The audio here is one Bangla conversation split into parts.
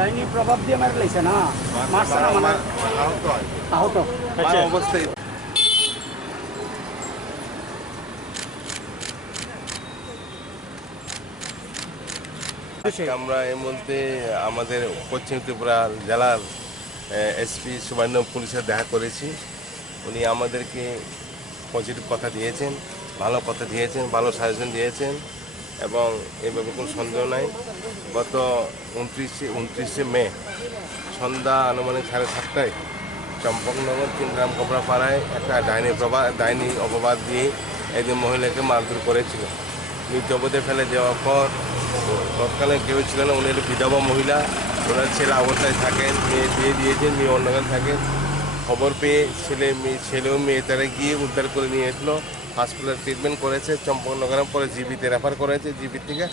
ডাইনি প্রভাব দিয়ে মার লাইছে না মারছে না মানে আহত অবস্থায় আমরা এর মধ্যে আমাদের পশ্চিম ত্রিপুরা জেলার এসপি সুবর্ণ পুলিশের দেখা করেছি। উনি আমাদেরকে পজিটিভ কথা দিয়েছেন, ভালো কথা দিয়েছেন, ভালো সাজেশন দিয়েছেন এবং এভাবে কোনো সন্দেহ নাই। গত 29শে মে সন্ধ্যা আনুমানিক 7:30টায় চম্পকনগর 3 গ্রাম কপড়াপাড়ায় একটা ডাইনি অপবাদ দিয়ে একজন মহিলাকে মারধর করেছিল। মৃত্যুপথে ফেলে দেওয়ার পর তৎকালে কেউ ছিল না, উনি হলো বিধবা মহিলা, ওনার ছেলে অবস্থায় থাকেন, মেয়ে বিয়ে দিয়েছেন, মেয়ে অন্যখানে থাকেন। খবর পেয়ে ছেলেও মেয়ে তারা গিয়ে উদ্ধার করে নিয়ে এসলো, হসপিটালে ট্রিটমেন্ট করেছে, চম্পকনগরের পরে জিবিতে রেফার করেছে। জিবি থেকে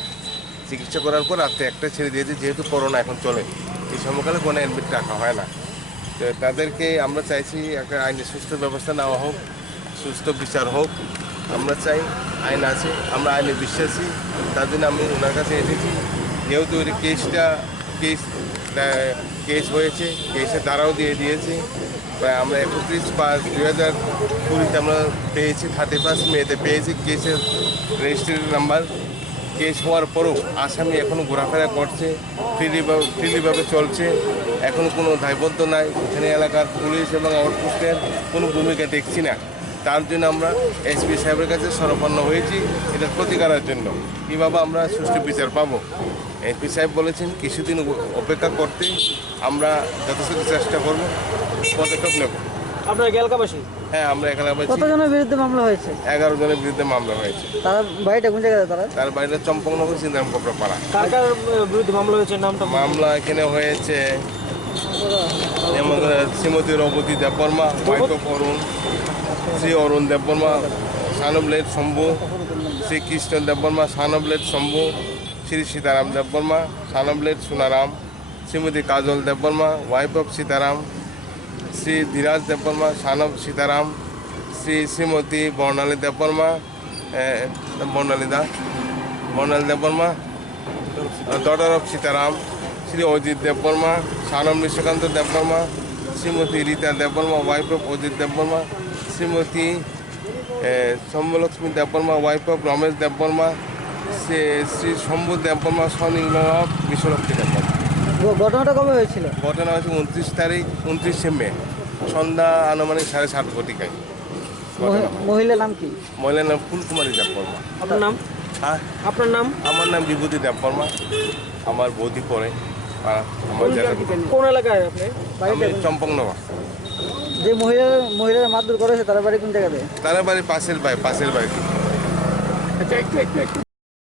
চিকিৎসা করার পর রাত্রে একটা ছেড়ে দিয়েছে, যেহেতু করোনা এখন চলে, এই সময়কালে কোনো অ্যাডমিট রাখা হয় না। তো তাদেরকে আমরা চাইছি একটা আইনি সুস্থ ব্যবস্থা নেওয়া হোক, সুস্থ বিচার হোক। আমরা চাই আইন আছে, আমরা আইনে বিশ্বাসী, তার জন্য আমি ওনার কাছে এসেছি। যেহেতু ওই কেস হয়েছে, কেসের দ্বারাও দিয়ে দিয়েছে। প্রায় আমরা 31/5/2020 আমরা পেয়েছি, 31 মেতে পেয়েছি কেসের রেজিস্ট্রেশন নাম্বার। কেস হওয়ার পরও আসামি এখনও ঘোরাফেরা করছে, ফ্রিলিভাবে চলছে, এখনও কোনো দায়বদ্ধ নাই। এখানে এলাকার পুলিশ এবং আউটপোস্টের কোনো ভূমিকা দেখছি না। তার জন্য আমরা এসপি সাহেবের কাছে শরণাপন্ন হয়েছি, এটার প্রতিকারের জন্য কীভাবে আমরা সুষ্ঠু বিচার পাবো। এসপি সাহেব বলেছেন কিছুদিন অপেক্ষা করতে, আমরা যথেষ্ট চেষ্টা করব, পদক্ষেপ নেব। আপনার এলাকাবাসী? হ্যাঁ, আমরা এলাকাবাসী। কতজনের বিরুদ্ধে মামলা হয়েছে? 11 জনের বিরুদ্ধে মামলা হয়েছে। তার বাড়িটা কোন জায়গায়? তার বাড়িটা চম্পকনগর 3 গ্রাম কপড়াপাড়া। কার কার বিরুদ্ধে মামলা হয়েছে নামটা? মামলা এখানে হয়েছে যেমন Shrimati Rabati Debbarma, wife of Arun, Shri Arun Debbarma, son of late Shambhu, Shri Krishna Debbarma, son of late Shambhu, Shri Sitaram Debbarma, son of late Sonaram, Shrimati Kajal Debbarma, wife of Sitaram, Shri Dhiraj Debbarma, son of Sitaram, Shrimati Barnali Debbarma, Barnali Debbarma, daughter of Sitaram, Shri Ajit Debbarma, son of Nishikanta Debbarma, Shrimati Rita Debbarma, wife of Ajit Debbarma, Shrimati Shambhalakshmi Debbarma, wife of Ramesh Debbarma, Shri Shambhu Debbarma, son of Bishwalakshmi Debbarma. ঘটনাটা কবে হয়েছিল? ঘটনা হয়েছে 29শে মে সন্ধ্যা আনুমানিক 7:30 ঘটিকায়। মহিলার নাম কি? মহিলার নাম ফুলকুমারী দেববর্মা। আপনার নাম? হ্যাঁ, আপনার নাম? আমার নাম বিভূতি দেববর্মা। আমার বৌদি পড়ে কোন এলাকায় আপনি? চম্পকনগর। যে মহিলারা মারধর করেছে তার বাড়ি কোন জায়গাতে? তার বাড়ি পাশের বাড়ি।